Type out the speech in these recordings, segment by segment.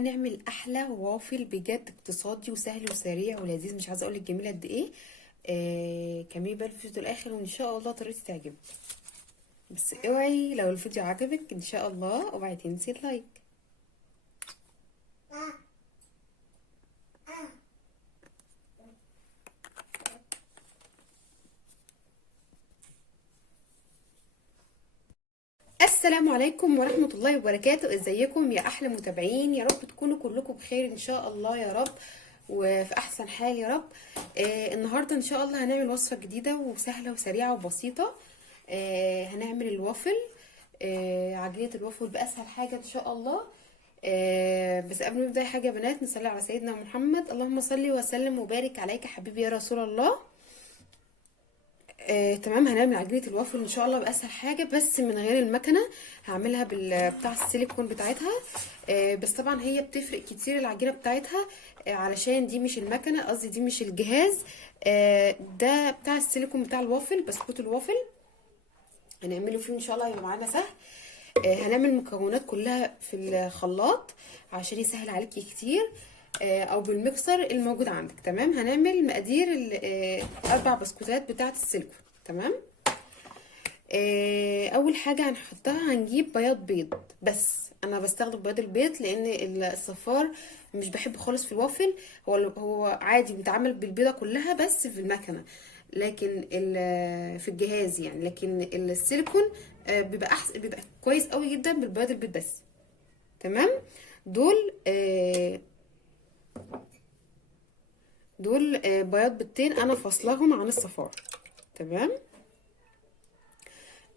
نعمل احلى وافل بجد اقتصادي وسهل وسريع ولذيذ. مش عايزه اقول لك جميل قد ايه. كملي بقى الفيديو الاخر وان شاء الله طريقتي تعجبك. بس اوعي لو الفيديو عجبك ان شاء الله اوعي تنسي اللايك. السلام عليكم ورحمة الله وبركاته. ازيكم يا احلى متابعين؟ يا رب تكونوا كلكم بخير ان شاء الله يا رب وفي احسن حال يا رب. النهاردة ان شاء الله هنعمل وصفة جديدة وسهلة وسريعة وبسيطة. هنعمل الوافل. عجينة الوافل باسهل حاجة ان شاء الله. بس قبل ما نبدا حاجة يا بنات نصلي على سيدنا محمد. اللهم صل وسلم وبارك عليك حبيبي يا رسول الله. تمام. هنعمل عجينه الوافل ان شاء الله باسهل حاجه بس من غير المكنه. هعملها بتاع السيليكون بتاعتها. بس طبعا هي بتفرق كتير العجينه بتاعتها. علشان دي مش المكنه، قصدي دي مش الجهاز. ده بتاع السيليكون بتاع الوافل، بسكوت الوافل. هنعمله فيه ان شاء الله يبقى معانا سهل. هنعمل المكونات كلها في الخلاط عشان يسهل عليكي كتير. او بالمكسر الموجود عندك. تمام. هنعمل مقادير اربع بسكوتات بتاعه السيليكون. تمام. اول حاجه هنحطها هنجيب بياض بيض. بس انا بستخدم بياض البيض لان الصفار مش بحب خالص في الوافل. هو عادي بيتعمل بالبيضه كلها بس في المكنه، لكن في الجهاز يعني. لكن السيليكون بيبقى احسن، بيبقى كويس قوي جدا بالبياض البيض بس. تمام. دول دول بياض بيضتين انا فاصلاهم عن الصفار. تمام.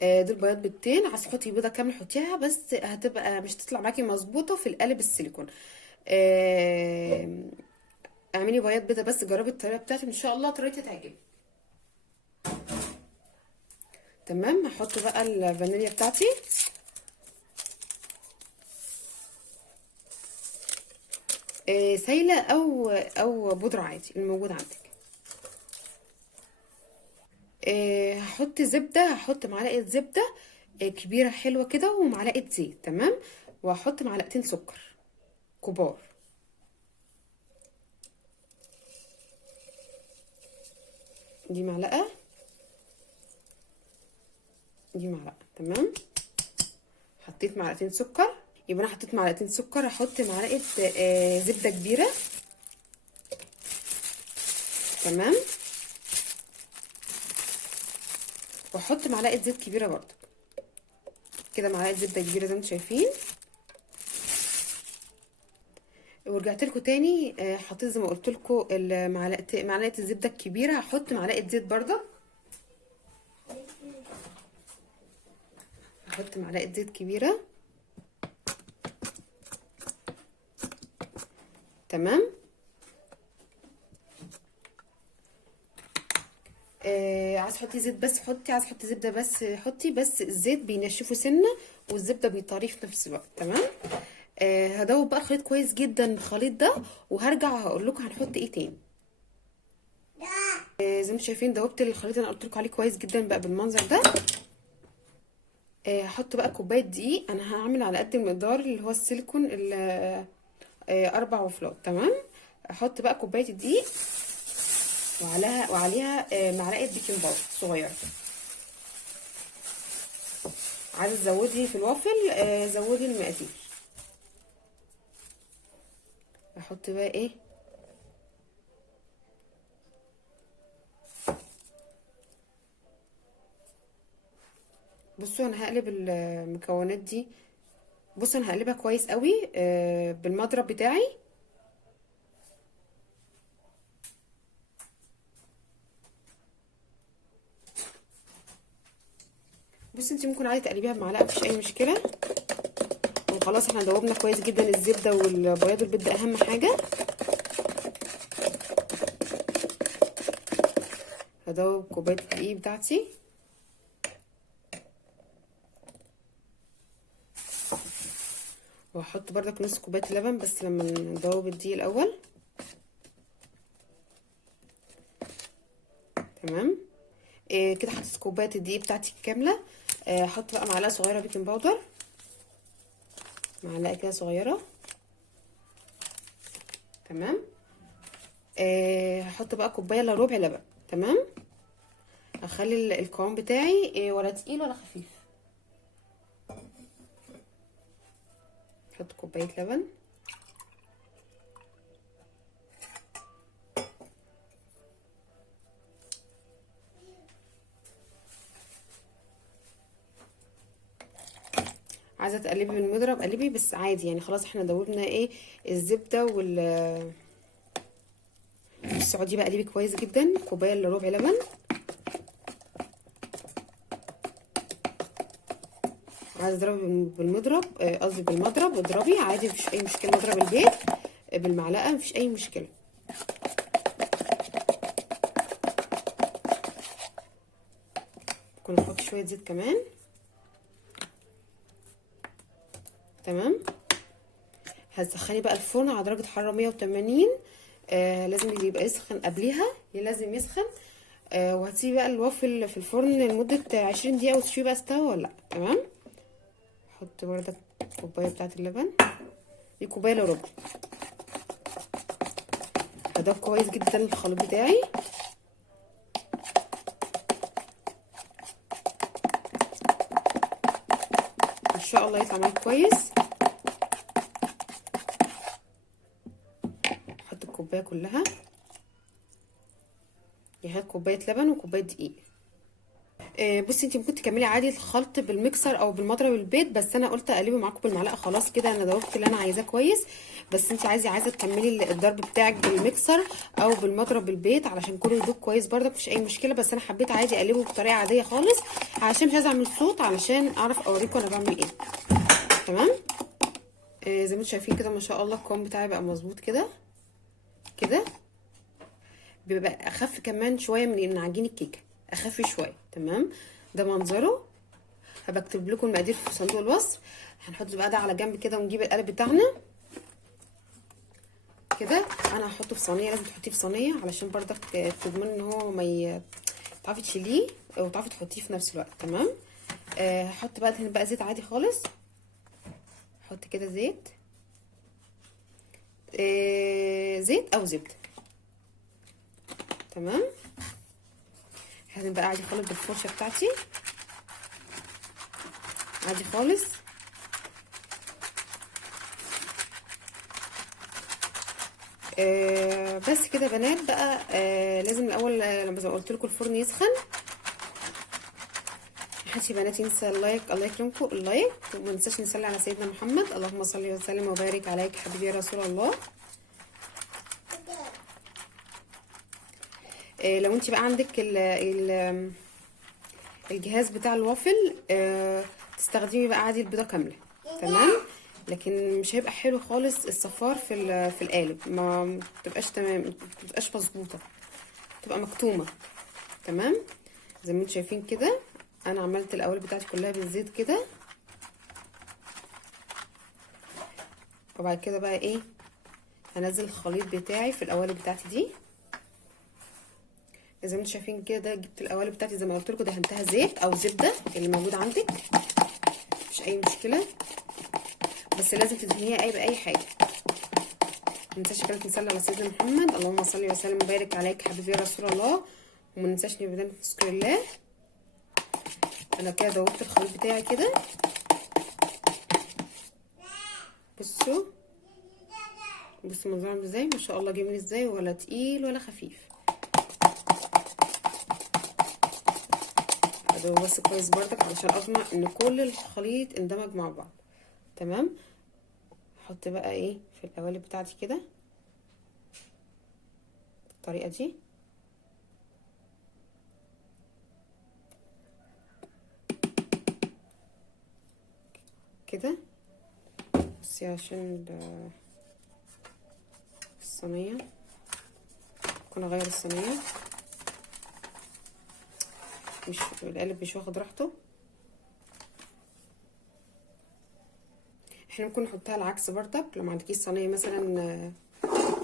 دول بياض بيضتين. عايزه تحطي بيضه كامله حطيها، بس هتبقى مش هتطلع معاكي مظبوطه في القالب السيليكون. اعملي بياض بيضه بس. جربي الطريقه بتاعتي ان شاء الله طريقتي تعجبك. تمام. هحط بقى الفانيليا بتاعتي. سايله او بودره عادي الموجود عندك. هحط زبده. هحط معلقه زبده كبيره حلوه كده ومعلقه زيت. تمام. وهحط معلقتين سكر كبار. دي معلقه، دي معلقه. تمام. حطيت معلقتين سكر. يبقى انا حطيت معلقتين سكر. هحط معلقه زبده كبيره. تمام. واحط معلقه زيت كبيره برضو كده. معلقه زبده كبيره زي ما انتم شايفين. ورجعت لكم تاني. حطيت زي ما قلت لكم معلقه الزبده الكبيره. هحط معلقه زيت برضو. هحط معلقه زيت كبيره. تمام. عايز تحطي زيت بس حطي، عايز تحطي زبده بس حطي. بس الزيت بينشفه سنه والزبده بيطريه في نفس الوقت. تمام. هدوب بقى الخليط كويس جدا الخليط ده، وهرجع هقول لكم هنحط ايه تاني. زي ما شايفين دوبت الخليط اللي انا قلت لكم عليه كويس جدا بقى بالمنظر ده. هحط بقى كوبايه دقيق. انا هعمل على قد المقدار اللي هو السيليكون 4 وفلات. تمام. احط بقى كوبايه الدقيق وعليها معلقه بيكنج باودر صغيره. عايزه تزودي في الوافل زودي المقادير. احط بقى ايه، بصوا انا هقلب المكونات دي. بصوا انا هقلبها كويس قوي بالمضرب بتاعي. بصي انت ممكن عادي تقلبيها بمعلقه مفيش اي مشكله. وخلاص احنا دوبنا كويس جدا الزبده والبياض البيض ده اهم حاجه. هدوب كوبايه الدقيق بتاعتي. وهحط بردك نص كوبايه لبن بس لما ندوب الدقيق الاول. تمام. كده حطيت كوبايه الدقيق بتاعتي كامله. هحط بقى معلقه صغيره بيكنج باودر. معلقه كده صغيره. تمام. هحط بقى كوبايه الا ربع لبن. تمام. هخلي القوام بتاعي ولا تقيل ولا خفيف. احط كوبايه لبن. عايزه تقلبي بالمضرب قلبي، بس عادي يعني، خلاص احنا دوبنا ايه الزبده السعودي بقى. قلبي كويس جدا. كوبايه الا ربع لبن. عايزه اضربي بالمضرب، قصدي بالمضرب، اضربي عادي مفيش اي مشكله. مضرب البيت بالمعلقه مفيش اي مشكله. ممكن نحط شويه زيت كمان. تمام. هتسخني بقى الفرن على درجه حراره 180. لازم يبقى يسخن قبليها، لازم يسخن. وهتسيبي بقى الوافل في الفرن لمده 20 دقيقه وتشوفي بقى استوى ولا لا. تمام. احط بردك الكوبايه بتاعه اللبن دي، كوبايه الا ربع. هضرب كويس جدا الخليط بتاعي. ان شاء الله يطلع معاك كويس. احط الكوبايه كلها، يعني كوبايه لبن وكوبايه دقيق. بصي انت ممكن تكملي عادي الخلط بالميكسر او بالمضرب البيت، بس انا قلت اقلبه معاكم بالمعلقه. خلاص كده انا دوبت اللي انا عايزاه كويس. بس انت عايزه تكملي الضرب بتاعك بالميكسر او بالمضرب البيت علشان كله يدوب كويس برضك، مفيش اي مشكله. بس انا حبيت عادي اقلبه بطريقه عاديه خالص علشان مش عايزه اعمل صوت، علشان اعرف اوريكم انا بعمل ايه. تمام. زي ما انتم شايفين كده ما شاء الله القوام بتاعي بقى مظبوط كده. كده بيبقى اخف كمان شويه من عجين الكيكه، اخف شويه. تمام. ده منظره. هبقى اكتب لكم المقادير في صندوق الوصف. هنحط بقى ده على جنب كده ونجيب القالب بتاعنا كده. انا هحطه في صينيه، لازم تحطيه في صينيه علشان برضك تضمني ان هو ما تعرفي تشيليه وتعرفي تحطيه في نفس الوقت. تمام. هحط بقى هنا بقى زيت عادي خالص. احط كده زيت، زيت او زبده. تمام. هنبقى بقى عادي خالص بالفرشه بتاعتي عادي خالص. بس كده بنات بقى. لازم الاول لما زي ما قلت لكم الفرن يسخن. محدش يا بنات ينسى اللايك، الله يكرمكم اللايك، وما ننساش نصلي على سيدنا محمد. اللهم صل وسلم وبارك عليك حبيبي يا رسول الله. لو انت بقى عندك الجهاز بتاع الوافل، تستخدمي بقى عادي البيضه كامله. تمام. لكن مش هيبقى حلو خالص الصفار في القالب، ما بتبقاش تمام، ما بتبقاش مظبوطه، تبقى مكتومه. تمام. زي ما انتم شايفين كده انا عملت القوالب بتاعتي كلها بالزيت كده. وبعد كده بقى ايه، هنزل الخليط بتاعي في القوالب بتاعتي دي. زي ما انتم شايفين كده جبت القوالب بتاعتي زي ما قلت لكم، دهنتها زيت او زبده اللي موجود عندك، مش اي مشكله. بس لازم تدهنيها باي حاجه. ما ننساش كده نصلي على سيدنا محمد. اللهم صل وسلم وبارك عليك حبيبي يا رسول الله. وما ننساش نبدا نذكر الله. انا كده دوبت الخليط بتاعي كده. بصوا منظرهم ازاي ما شاء الله، جميل ازاي، ولا تقيل ولا خفيف. ادوب بس كويس برضك علشان اضمن ان كل الخليط اندمج مع بعض. تمام. احط بقى ايه في القوالب بتاعتي كده بالطريقه دي كده. بصي عشان الصينيه ممكن اغير الصينيه، مش القالب مش واخد راحته. احنا ممكن نحطها العكس برضك، لو ما عندكيش صينيه مثلا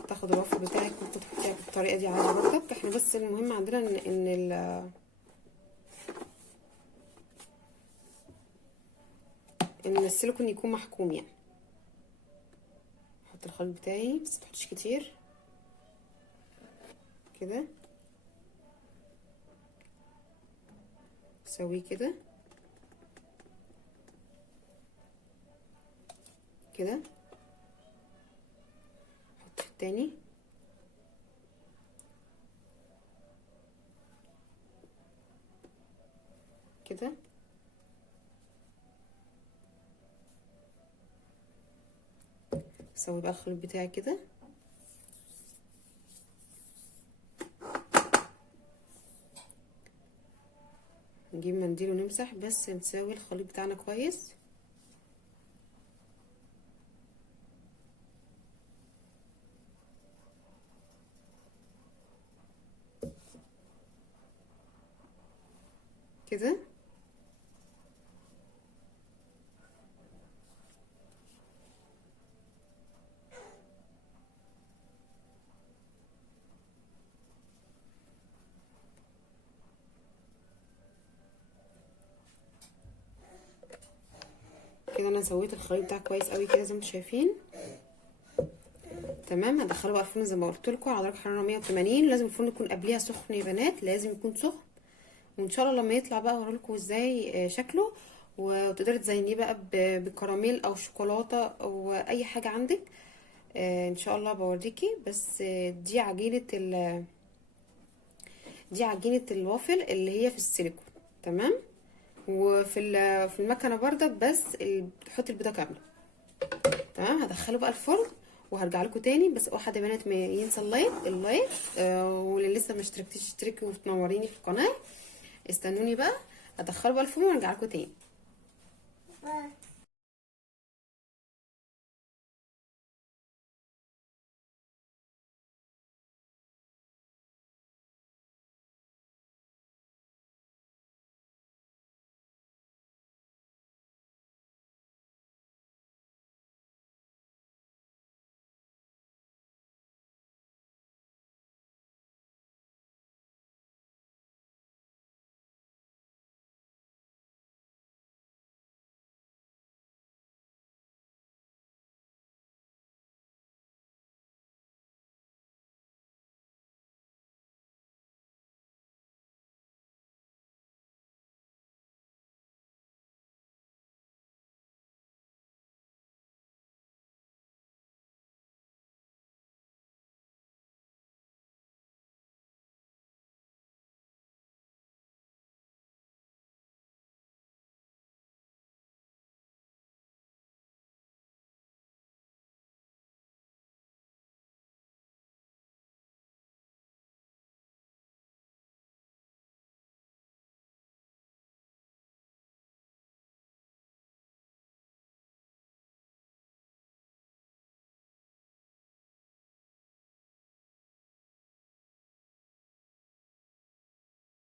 تاخد الوفر بتاعك ممكن تحطيها بالطريقه دي عادي برضك. احنا بس المهم عندنا ان السيليكون يكون محكوم يعني. احط الخليط بتاعي بس متحطش كتير كده، اسويه كده كده. احط في التاني كده. اسوي بقى الخليط بتاعي كده. نجيب منديل ونمسح بس نسوي الخليط بتاعنا كويس. كده كده انا سويت الخليط بتاعي كويس قوي كده زي ما انتم شايفين. تمام. هدخله بقى الفرن زي ما قلت لكم على درجه حراره 180. لازم الفرن يكون قبليها سخن يا بنات، لازم يكون سخن. وان شاء الله لما يطلع بقى اوريلكم ازاي شكله، وتقدري تزينيه بقى بكراميل او شوكولاته او اي حاجه عندك. ان شاء الله بوريكي. بس دي عجينه الوافل اللي هي في السيليكون. تمام. في المكنه برده بس بتحطي البيضه كامله. تمام. هدخله بقى الفرن وهرجع لكم تاني. بس واحد يا بنات ما ينسى اللايك واللي لسه ما اشتركتيش اشتركي وتنوريني في القناه. استنوني بقى، هدخله بقى الفرن وارجع لكم تاني.